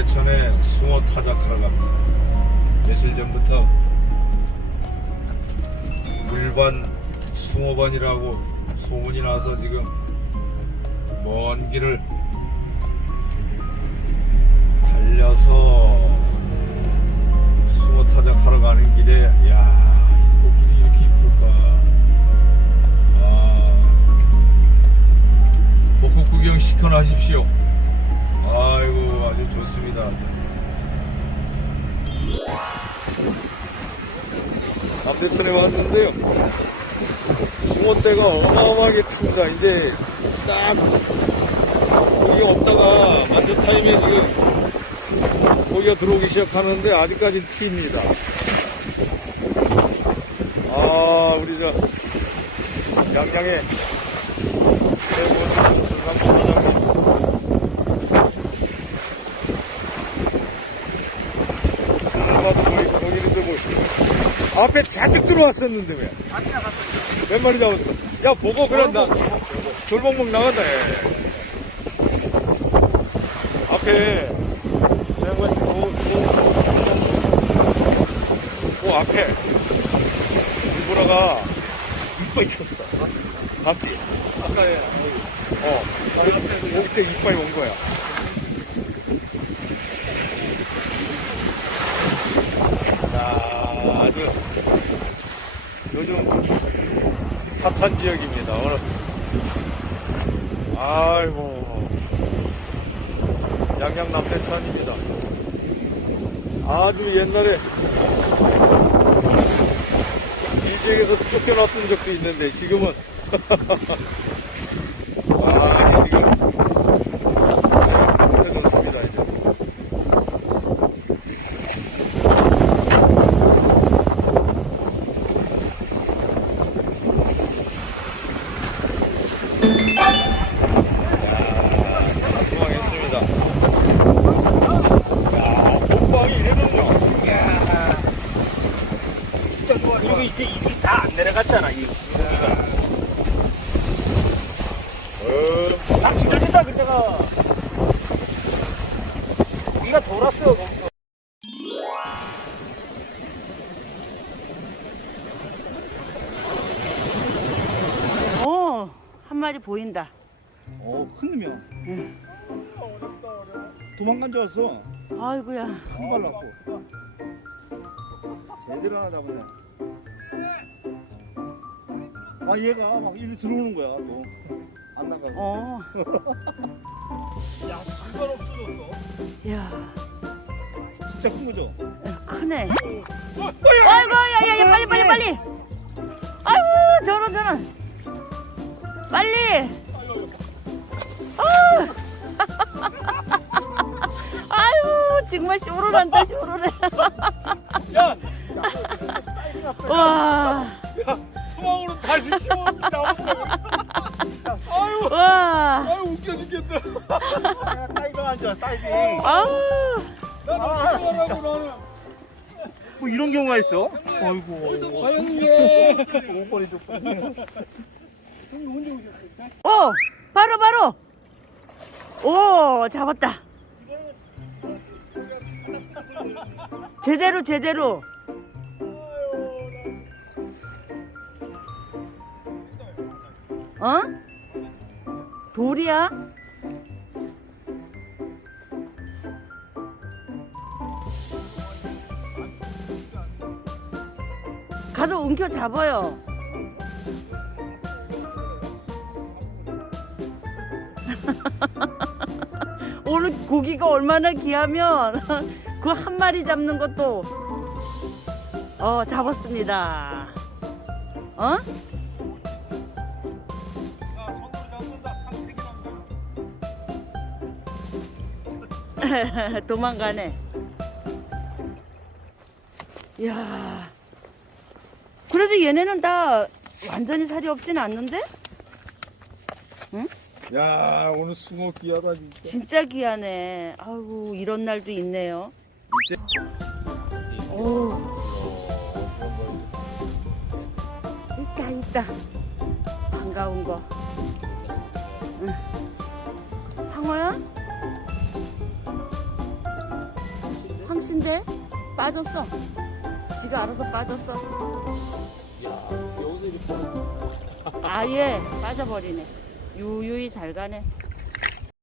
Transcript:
남대천에 숭어 타작하러 갑니다. 며칠 전부터 물반 숭어반이라고 소문이 나서 지금 먼 길을 달려서 숭어 타작하러 가는 길에 야 꽃길이 이렇게 이쁠까? 아 벚꽃 구경 시켜하십시오. 아이고 아주 좋습니다. 남대천에 왔는데요. 숭어떼가 어마어마하게 큽니다. 이제 딱 고기 없다가 만조 타임에 지금 고기가 들어오기 시작하는데 아직까지 튑니다. 아 우리 저 양양의 최고 수산부 사장님 봐도 거기 거기는데 뭐 앞에 잔뜩 들어왔었는데 왜? 몇 마리 잡았어? 야 보고 그래 나 졸먹먹 나간다 얘. 앞에 그 앞에 일보라가 이빨 켰어 봤지? 아까 어 그때 이빨이 온 거야 자, 아주 요즘 핫한 지역입니다. 오늘 아이고 양양 남대천입니다. 아주 옛날에 이 지역에서 쫓겨났던 적도 있는데 지금은 아 지금 해졌습니다 이제. 도망했습니다. 야, 본방이 이래는요. 그리고 이제 이게 다 안 내려갔잖아, 이 고기가. 어, 낚시 들린다, 그때가. 고기가 돌았어, 거기서. 어, 한 마리 보인다. 어, 큰 놈이야. 응. 도망간 줄 알았어. 아이고야. 한발 났고. 제대로 하나 잡았네. 아, 얘가 막 일로 들어오는 거야, 또. 안 나가고. 어, 야, 한발 없어졌어. 야, 진짜 큰 거죠? 크네. 아이고, 야, 야, 야, 빨리, 빨리, 빨리. 아이고, 저런, 저런. 빨리. 아. 아유, 정말 쇼로란다, 쇼로래. 야! 와, 다시 씌워 나왔어. 아유, 와. 아유, 웃겨 죽겠다. 타이거 앉아, 타이거. 아우, 나도 들어가라고 나는. 뭐 이런 경우가 있어? 아이고. 아유, 좀. 오, 바로, 바로. 오, 잡았다. 제대로, 제대로. 어? 돌이야? 가서 움켜 잡아요. 오늘 고기가 얼마나 귀하면 그 한 마리 잡는 것도 어 잡았습니다. 어? 도망가네. 이야. 그래도 얘네는 다 완전히 살이 없진 않는데? 야, 오늘 숭어 귀하다, 진짜. 진짜 귀하네. 아이고, 이런 날도 있네요. 이제. 오, 어, 있다, 있다. 반가운 거. 응. 황어야? 끝인데 빠졌어. 지가 알아서 빠졌어. 야, 여기서 이렇게 아예 빠져버리네. 유유히 잘 가네.